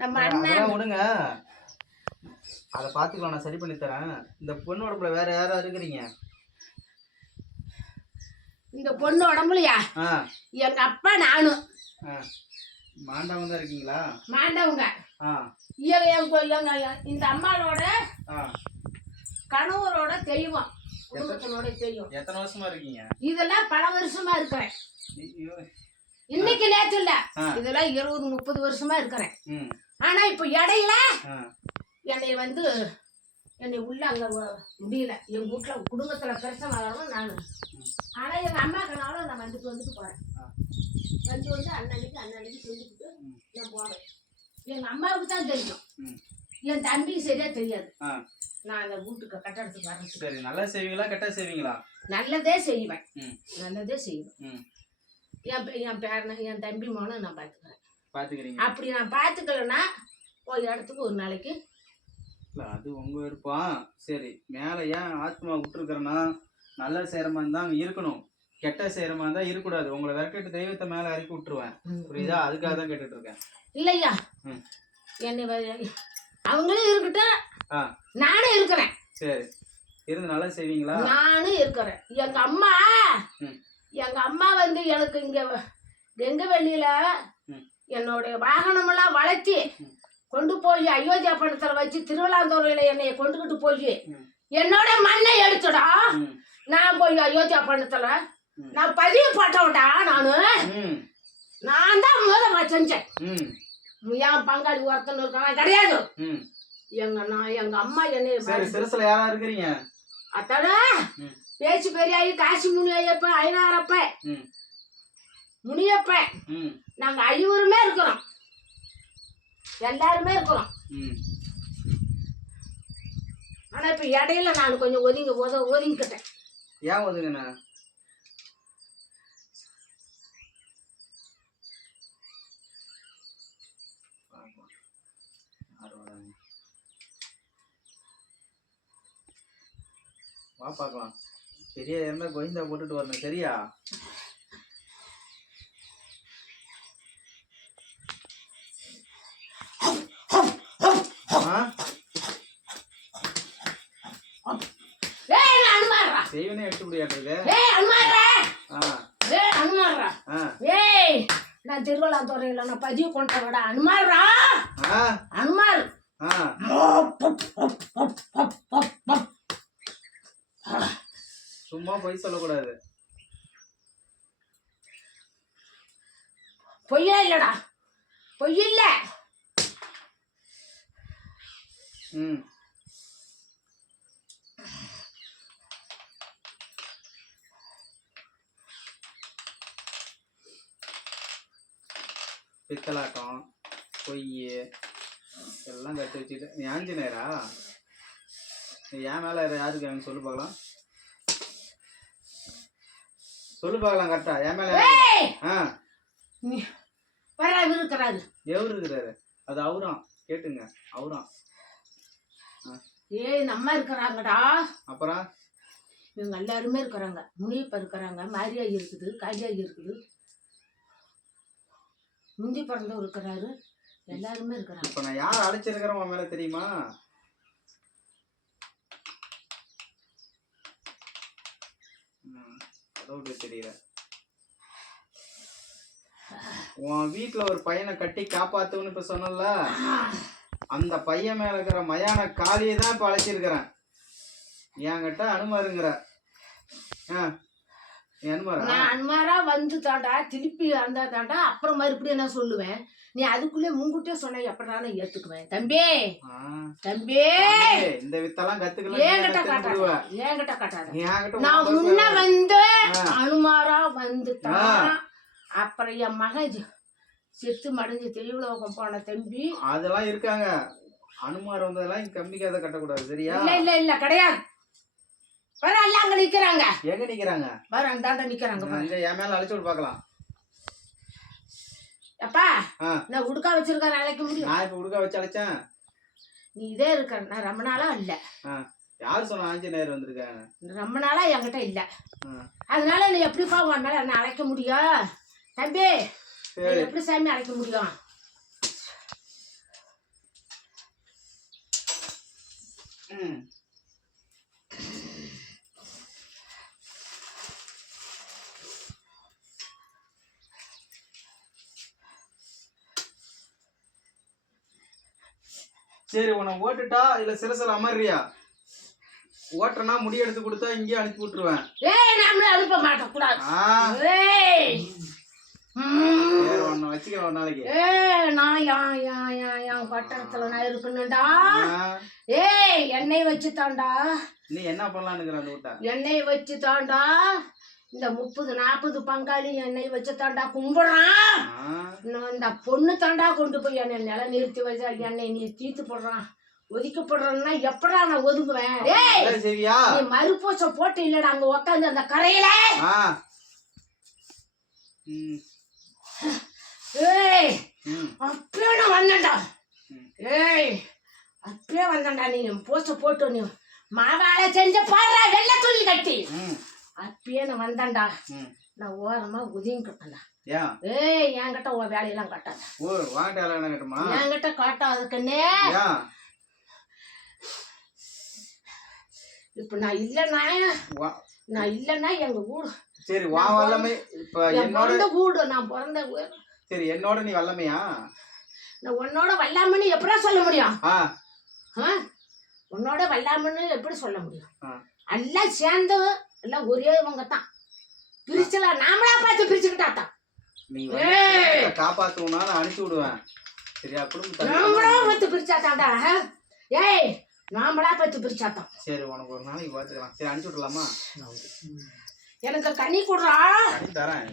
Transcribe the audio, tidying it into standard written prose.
நம்ம அண்ணன் விடுங்க, அதை பார்த்துக்கலாம், நான் சரி பண்ணி தரேன். இந்த பொண்ணு உடம்புல வேற யாரா இருக்கிறீங்க? இந்த பொண்ணு உடம்புலையா? எங்க அப்பா நானும் மாண்டவங்க தான் இருக்கீங்களா? மாண்டவங்க. இந்த அம்மாவோட கணவரோட தெய்வம், குடும்பத்தினோட தெய்வம். எத்தனை வருஷமா இருக்கீங்க? இதெல்லாம் பல வருஷமா இருக்கிறேன். இன்னைக்கு நேற்று இல்ல, இதெல்லாம் 20-30 வருஷமா இருக்கிறேன். ஆனா இப்ப இடையில என்னை உள்ள அங்க முடியல. எங்க வீட்டுல குடும்பத்துல பிரச்சனை வரணும் நானு. ஆனா எங்க அம்மாக்கனால நான் வந்துட்டு போறேன். வந்து அண்ணனுக்கு செஞ்சுக்கிட்டு நான் போறேன். எங்க அம்மாவுக்கு தான் தெரியும், என் தம்பிக்கு சரியா தெரியாது. நான் அந்த வீட்டுக்கு கட்டடத்துக்கு வரேன். சரி, நல்லா செய்வீங்களா கெட்ட செய்வீங்களா? நல்லதே செய்வேன், நல்லதே செய்வேன். என் பேரனை என் தம்பி மோனை நான் பாத்துக்கிறேன். அப்படி நான் பாத்துக்கலன்னா ஒரு இடத்துக்கு ஒரு நாளைக்கு அது உங்க விருப்பம். சரி, மேல ஏன் ஆத்மா விட்டுருக்கிறேன்னா நல்ல செய்யற மாதிரி தான் இருக்கணும், கெட்ட செய்யற மாதிரி தான் இருக்கக்கூடாது. உங்களை விரட்டிட்டு தெய்வத்தை மேல இறக்கி விட்டுருவேன், புரியுதா? அதுக்காக தான் கேட்டுட்டு இருக்கேன். இல்லையா, என்ன அவங்களும் இருக்கட்டும், நானும் இருக்கிறேன். சரி, இருந்து நல்லா செய்வீங்களா? நானும் இருக்கிறேன். எங்க அம்மா எனக்கு இங்க எங்க வெளியில என்னுடைய வாகனமெல்லாம் வளைச்சி கொண்டு போய் அயோத்தியா பணத்துல வச்சு திருவிழாந்தோரையில என்னைய கொண்டுகிட்டு போய் என்னோட மண்ணை எடுத்துடா. நான் போய் அயோத்தியா பணத்துல நான் பதிவு போட்டோம்டா. நான் தான் முதல்ல செஞ்சேன். என் பங்காளி ஒருத்தன் இருக்காங்க கிடையாது. எங்க அம்மா என்னைய சிறுசுல யாரா இருக்கிறீங்க? அத்தட பேச்சு பெரியாயி காசி முனியப்ப ஐநாரப்ப முனியப்ப நாங்க 5 பேருமே இருக்கிறோம், எல்லாருமே இருக்கிறோம். ஆனா இப்ப இடையில நான் கொஞ்சம் ஒதுங்கிக்கிட்டேன். ஏன் ஒதுங்கண்ணா? வா பார்க்கலாம். சரியா இருந்தா கோவிந்தா போட்டுட்டு வரணும், சரியா? செய்வனே எடுத்து முடியாது. நான் திருவள்ளாந்துறையில நான் பதிவு கொண்ட விட அனுமாரா அனுமார் சும்மா பொய் சொல்லக்கூடாது. பொய்யா இல்லடா, பொய் இல்ல. பித்தலாட்டம் பொய் எல்லாம் கற்று வச்சுட்டு நீ ஆஞ்சநேயரா? நீ என் மேல யாருக்கு எனக்கு சொல்லு பார்க்கலாம், சொல்லு பார்க்கலாம் கரெக்டா. என் மேல இருக்கிறாரு. எவரு இருக்கிறாரு? அது அவராம், கேட்டுங்க, அவராம். நம்ம இருக்கிறாங்கடா. அப்புறம் இவங்க எல்லாருமே இருக்கிறாங்க. முனியப்ப இருக்கிறாங்க, மாரியாகி இருக்குது, காளியாகி இருக்குது, முந்தி பிறந்தவர் இருக்கிறாரு, எல்லாருமே இருக்கிறாங்க. இப்ப நான் யார் அழைச்சிருக்கிறேன் உன் மேல தெரியுமா? அதோட தெரியல. உன் வீட்டுல ஒரு பையனை கட்டி காப்பாத்துன்னு இப்ப சொன்னல, அந்த பையன் மேல இருக்கிற மயான காளியை தான் இப்ப அழைச்சிருக்கிறேன். என்கிட்ட அனுமாருங்கிற அனுமாரா வந்து தாண்டா திருப்பி அந்த தாண்டா அப்புறம் மறுபடியும் நான் சொல்லுவேன். நீ அதுக்குள்ளே முன்கூட்டியே சொன்ன எப்படான ஏத்துக்குவேன். தம்பி தம்பி இந்த வித்தெல்லாம் கத்துக்கலாம், என்கிட்ட காட்டாத. நான் முன்ன வந்து அனுமாரா வந்துட்டான். அப்புறம் என் மகன் செத்து மடிஞ்சு தெய்வலோகம் போன தம்பி அதெல்லாம் இருக்காங்க. அனுமார் வந்ததெல்லாம் கம்மிக்காத கட்டக்கூடாது, சரியா? இல்ல இல்ல கிடையாது. வர எல்லாம் அங்க நிக்கிறாங்க. எங்க நிக்கிறாங்க? வர அந்தாண்ட நிக்கிறாங்க. என் மேல அழைச்சு விட்டு பார்க்கலாம். அப்பா நான் உடுக்கா வச்சிருக்கேன், அழைக்க முடியும்? நான் இப்ப உடுக்கா வச்சு அழைச்சேன். நீ இதே இருக்க. நான் ரொம்ப நாளா இல்ல. யாரு சொன்ன ஆஞ்சநேயர் வந்திருக்காங்க? ரொம்ப நாளா என்கிட்ட இல்ல. அதனால நீ எப்படிப்பா உன் மேல என்ன அழைக்க முடியும்? தம்பி எப்படி சாமி அழைக்க முடியும்? ம். சரி உன்னை ஓட்டுட்டா இல்ல சிரசில் அமர்றியா? ஓட்டுறனா முடி எடுத்து கொடுத்தா இங்கேயே அனுப்பி விட்டுருவேன். ஏய் நம்மள அனுப்ப மாட்டோம் கூடாது. ஆ ஏய் சரி ஒன்னு வச்சுக்க ஒரு நாளைக்கு. ஏய் நான் என் பட்டணத்துல நான் இருக்கணும்டா. ஆ, ஏய் எண்ணெய் வச்சு தாண்டா, நீ என்ன பண்ணலான்னு இருக்கிற அந்த வீட்டை? எண்ணெய் வச்சு தாண்டா இந்த 30-40 பங்காளி எண்ணெய் வச்சு தாண்டா கும்பிடுறான். நான் இந்த பொண்ணு தாண்டா கொண்டு போய் என்னை நில நிறுத்தி வச்சா எண்ணெய் நீ தீர்த்து போடுறான் ஒதுக்கப்படுறேன்னா எப்படா நான் ஒதுங்குவேன்? ஏய் சரியா நீ மறுபூசை போட்டு இல்லடா அங்க உக்காந்து அந்த கரையில. ஆ ம் ஏய் ம் அப்பயே நான் வந்தேன்டா. ம். ஏய் அப்பயே வந்தேன்டா. நீ பூசை போட்டு நீ மாவால செஞ்ச பாடுறா வெள்ளை துணி கட்டி. ம் அப்பயே நான் வந்தேன்டா. ம் நான் ஓரமா ஒதுங்கிட்டேன்டா. ஏன்? ஏய் என்கிட்ட உன் வேலையெல்லாம் காட்டாத. ஓ வாங்கிட்டு வேலை கட்டுமா? என்கிட்ட காட்டாதுக்குன்னே. ஏன்? இப்ப நான் இல்லைன்னா எங்க வீடு சரி வா வல்லமை இப்ப என் என்னோட பிறந்த வீடு நான் பிறந்த வீடு. சரி என்னோட நீ வல்லமையா? நான் உன்னோட வல்லாமன்னு எப்படா சொல்ல முடியும்? ஆ உன்னோட வல்லாமன்னு எப்படி சொல்ல முடியும்? ஆ. எல்லாம் சேர்ந்து எல்லாம் ஒரேவங்க தான். பிரிச்சலாம் நாமளா பார்த்து பிரிச்சுக்கிட்டாத்தான். நீ ஏய். காப்பாத்துவனா நான் அனுப்பிச்சு விடுவேன். சரியா குடும்பம் நாமளா பார்த்து பிரிச்சாத்தாண்டா. ஏய் நாமளா பார்த்து பிரிச்சாத்தான். சரி உனக்கு ஒரு நாளைக்கு பார்த்துக்கலாம். சரி அனுப்பிச்சு விடலாமா? எனக்கு கண்ணி கொடுறா. தரேன்.